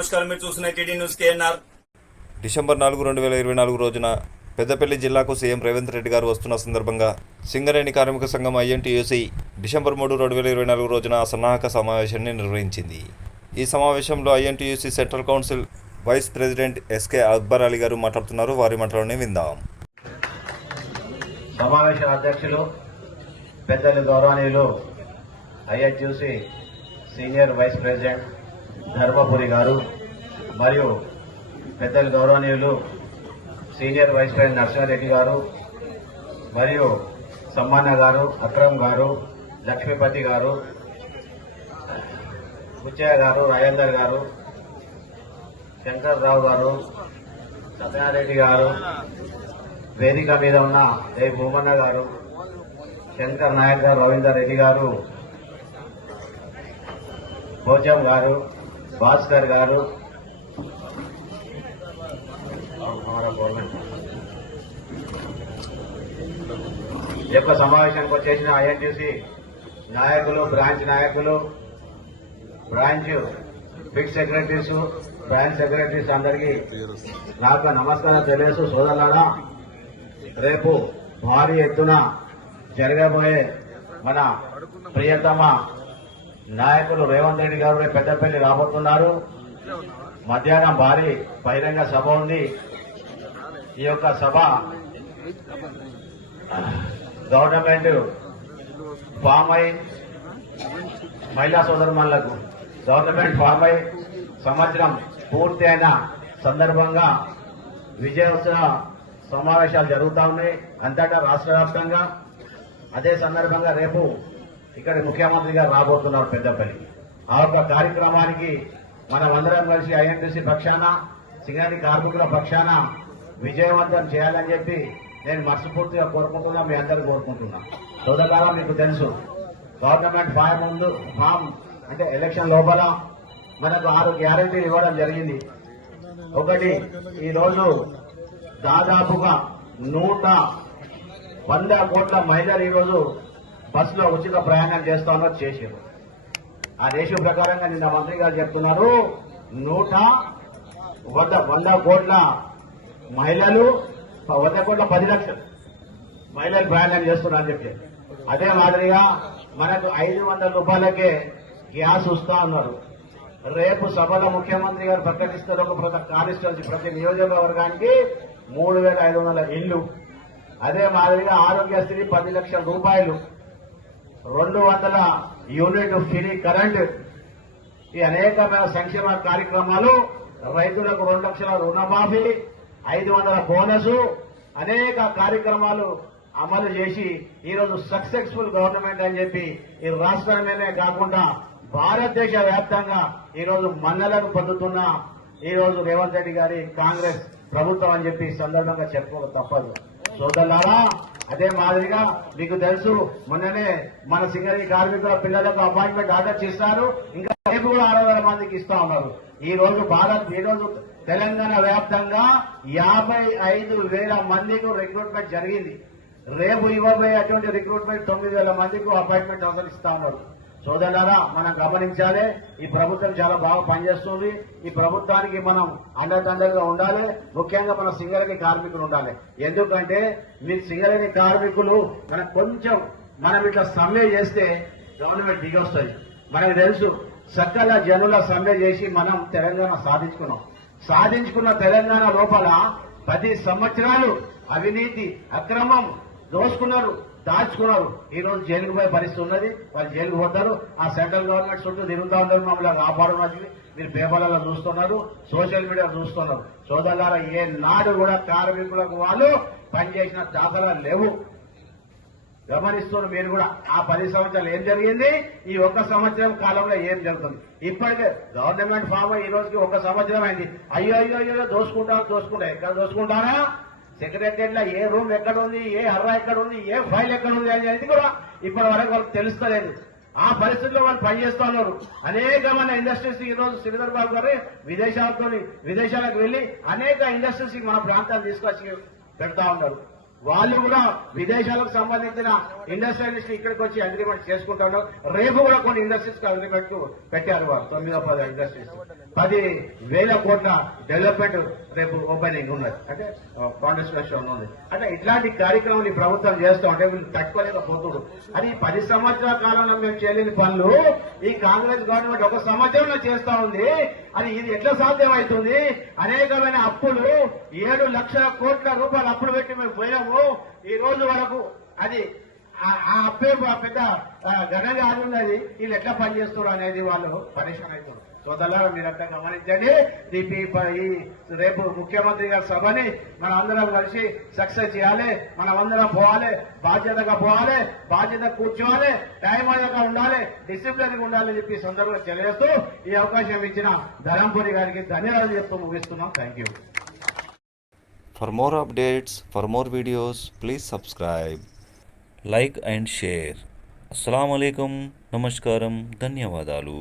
నమస్కారం. మీరు చూస్తున్న టీడీ న్యూస్ కేఎన్ఆర్. డిసెంబర్ 4, 2024 రోజున పెద్దపల్లి జిల్లాకు సీఎం రేవంత్ రెడ్డి గారు వస్తున్న సందర్భంగా సింగరేణి కార్మిక సంఘం ఐఎన్టీయూసీ డిసెంబర్ 3, 2024 రోజున సన్నాహక సమావేశాన్ని నిర్వహించింది. ఈ సమావేశంలో INTUC central council vice president SK Akbar Ali గారు మాట్లాడుతున్నారు. వారి మాటలోనే విందాం. సమావేశ అధ్యక్షులు పెద్దలు గౌరవనీయులు INTUC senior vice president Dharmapuri గారు మరియు పెద్దలు గౌరవనీయులు సీనియర్ వైస్ ప్రెసిడెంట్ నరసింహారెడ్డి గారు మరియు సమ్మాన్న గారు, అక్రమ్ గారు, లక్ష్మీపతి గారు, బుచ్చయ్య గారు, రాజేందర్ గారు, శంకర్రావు గారు, సత్యనారెడ్డి గారు, వేదిక మీద ఉన్న ఏ భూమన్న గారు, శంకర్ నాయక్ గారు, రవీందర్ రెడ్డి గారు, భోజం గారు, భాస్కర్ గారు, ఈ యొక్క సమావేశానికి వచ్చేసిన ఐఎన్టీయూసీ నాయకులు, బ్రాంచ్ నాయకులు, branch fix secretaries, branch secretaries అందరికీ నాకు నమస్కారం తెలియజేస్తూ, సోదరులారా, రేపు భారీ ఎత్తున జరగబోయే మన ప్రియతమ నాయకులు రేవంత్ రెడ్డి గారు పెద్దపల్లి రాబోతున్నారు. మధ్యాహ్నం భారీ బహిరంగ సభ ఉంది. ఈ యొక్క సభ గవర్నమెంట్ ఫామ్ అయి మహిళా సోదరుమణులకు గవర్నమెంట్ ఫామ్ అయి సంవత్సరం పూర్తి అయిన సందర్భంగా విజయోత్సవ సమావేశాలు జరుగుతూ ఉన్నాయి అంతటా రాష్ట్ర వ్యాప్తంగా. అదే సందర్భంగా రేపు ఇక్కడ ముఖ్యమంత్రి గారు రాబోతున్నారు పెద్దపల్లి. ఆ యొక్క కార్యక్రమానికి మనం అందరం కలిసి ఐఎన్టీయూసీ పక్షాన, సింగరేణి కార్మికుల పక్షాన విజయవంతం చేయాలని చెప్పి నేను మనస్ఫూర్తిగా కోరుకుంటున్నా, మీ అందరూ కోరుకుంటున్నా. సోదరులారా, మీకు తెలుసు గవర్నమెంట్ ఫామ్ అంటే ఎలక్షన్ లోపల మనకు 6 గ్యారెంటీలు ఇవ్వడం జరిగింది. ఒకటి, ఈరోజు దాదాపుగా 100 కోట్ల మహిళలు ఈరోజు బస్సులో ఉచిత ప్రయాణం చేస్తా ఉన్నారు, చేసారు. ఆ రేషియో ప్రకారంగా నిన్న మంత్రి గారు చెప్తున్నారు 100 కోట్ల మహిళలు 100 కోట్ల 10 లక్షలు మహిళలు ప్రయాణం చేస్తున్నారని చెప్పి. అదే మాదిరిగా మనకు 500 రూపాయలకే గ్యాస్ వస్తా ఉన్నారు. రేపు సభలో ముఖ్యమంత్రి గారు ప్రకటిస్తారు ఒక కాన్స్టిట్యున్సీ ప్రతి నియోజకవర్గానికి 3,500 ఇళ్లు. అదే మాదిరిగా ఆరోగ్యశ్రీ 10 లక్షల రూపాయలు, 200 యూనిట్ ఫ్రీ కరెంట్, ఈ అనేకమైన సంక్షేమ కార్యక్రమాలు, రైతులకు 2 లక్షల రుణమాఫీ, 500 బోనస్, అనేక కార్యక్రమాలు అమలు చేసి ఈరోజు సక్సెస్ఫుల్ గవర్నమెంట్ అని చెప్పి ఈ రాష్ట్రంలోనే కాకుండా భారతదేశ వ్యాప్తంగా ఈరోజు మన్నలను పొందుతున్న ఈరోజు రేవంత్ రెడ్డి గారి కాంగ్రెస్ ప్రభుత్వం అని చెప్పి సందర్భంగా చెప్పుకోక తప్పదు. సోదరులారా, అదే మాదిరిగా మీకు తెలుసు మొన్ననే మన సింగరేణి కార్మికుల పిల్లలకు అపాయింట్మెంట్ ఆర్డర్ చేస్తారు. ఇంకా రేపు కూడా 600 మందికి ఇస్తా ఉన్నారు. ఈ రోజు తెలంగాణ వ్యాప్తంగా 55,000 మందికి రిక్రూట్మెంట్ జరిగింది. రేపు ఇవ్వబోయేటువంటి రిక్రూట్మెంట్ 9,000 మందికి అపాయింట్మెంట్ ఆర్డర్ ఇస్తా ఉన్నారు. సోదరులారా, మనం గమనించాలి, ఈ ప్రభుత్వం చాలా బాగా పనిచేస్తుంది. ఈ ప్రభుత్వానికి మనం అండదండలుగా ఉండాలి. ముఖ్యంగా మన సింగరేణి కార్మికులు ఉండాలి. ఎందుకంటే మీ సింగరేణి కార్మికులు మనం ఇట్లా సమ్మె చేస్తే గవర్నమెంట్ దిగొస్తుంది. మనకు తెలుసు, సకల జనుల సమ్మె చేసి మనం తెలంగాణ సాధించుకున్న తెలంగాణ లోపల 10 సంవత్సరాలు అవినీతి, అక్రమం దోసుకున్నారు, దాచుకున్నారు. ఈ రోజు జైలుకు పోయే పరిస్థితి ఉన్నది. వాళ్ళు జైలుకు పోతారు. ఆ సెంట్రల్ గవర్నమెంట్ చుట్టూ తిరుగుతూ ఉంటారు, మమ్మల్ని కాపాడడానికి. మీరు పేపర్లలో చూస్తున్నారు, సోషల్ మీడియా చూస్తున్నారు. సోదరులారా, ఏ నాడు కూడా కార్మికులకు వాళ్ళు పనిచేసిన దాఖలాలు లేవు. గమనిస్తున్నారు మీరు కూడా. ఆ 10 సంవత్సరాలు ఏం జరిగింది, ఈ 1 సంవత్సరం కాలంలో ఏం జరుగుతుంది. ఇప్పటికే గవర్నమెంట్ ఫామ్ ఈ రోజుకి 1 సంవత్సరం అయింది. అయ్యో దోసుకుంటా ఎక్కడ దోసుకుంటారా? సెక్రటరియట్లో ఏ రూమ్ ఎక్కడ ఉంది, ఏ హర్రా ఎక్కడ ఉంది, ఏ ఫైల్ ఎక్కడ ఉంది అనేది కూడా ఇప్పటి వరకు వాళ్ళకి తెలుస్తలేదు. ఆ పరిస్థితుల్లో వాళ్ళు పనిచేస్తా ఉన్నారు. అనేకమైన ఇండస్ట్రీస్ ఈ రోజు శ్రీధర్ బాబు గారు విదేశాలకు వెళ్లి అనేక ఇండస్ట్రీస్ మన ప్రాంతాలు తీసుకొచ్చి పెడతా ఉన్నారు. వాళ్ళు కూడా విదేశాలకు సంబంధించిన ఇండస్ట్రియలిస్ట్ ఇక్కడికి వచ్చి అగ్రిమెంట్ చేసుకుంటారు. రేపు కూడా కొన్ని ఇండస్ట్రీస్ కి అగ్రిమెంట్ పెట్టారు వారు. 9-10 ఇండస్ట్రీస్ 10,000 కోట్ల డెవలప్మెంట్ రేపు ఓపెనింగ్ ఉన్నది, అంటే కాంటెస్టేషన్ ఉంది. అంటే ఇట్లాంటి కార్యక్రమాలు ఈ ప్రభుత్వం చేస్తూ ఉంటే వీళ్ళు తట్టుకోలేకపోతున్నారు. అది 10 సంవత్సరాల కాలంలో మేము చేయలేని పనులు ఈ కాంగ్రెస్ గవర్నమెంట్ 1 సంవత్సరంలో చేస్తా ఉంది. అది ఇది ఎట్లా సాధ్యమవుతుంది? అనేకమైన అప్పులు 7 లక్షల కోట్ల రూపాయలు అప్పులు పెట్టి మేము పోయినాము. ఈ రోజు వరకు అది ఆ అప్పే పెద్ద ఘనంగా అది ఉన్నది. వీళ్ళు ఎట్లా పనిచేస్తారు అనేది వాళ్ళు పరేషాన్ అవుతారు. సోదరులారా, మీరంతా గమనించండి. ఈ రేపు ముఖ్యమంత్రి గారి సభని మనం అందరం కలిసి సక్సెస్ చేయాలి. మనం అందరం పోవాలి, బాధ్యతగా పోవాలి, బాధ్యత కూర్చోవాలి, టైం అయ్యాక ఉండాలి, డిసిప్లిన్ గా ఉండాలని చెప్పి సందర్భంగా తెలియజేస్తూ ఈ అవకాశం ఇచ్చిన ధరంపూరి గారికి ధన్యవాదాలు చెప్తూ ముగిస్తున్నాం. Thank you. For more updates, for more videos, please subscribe, like and share. Assalamu alaikum, namaskaram, ధన్యవాదాలు.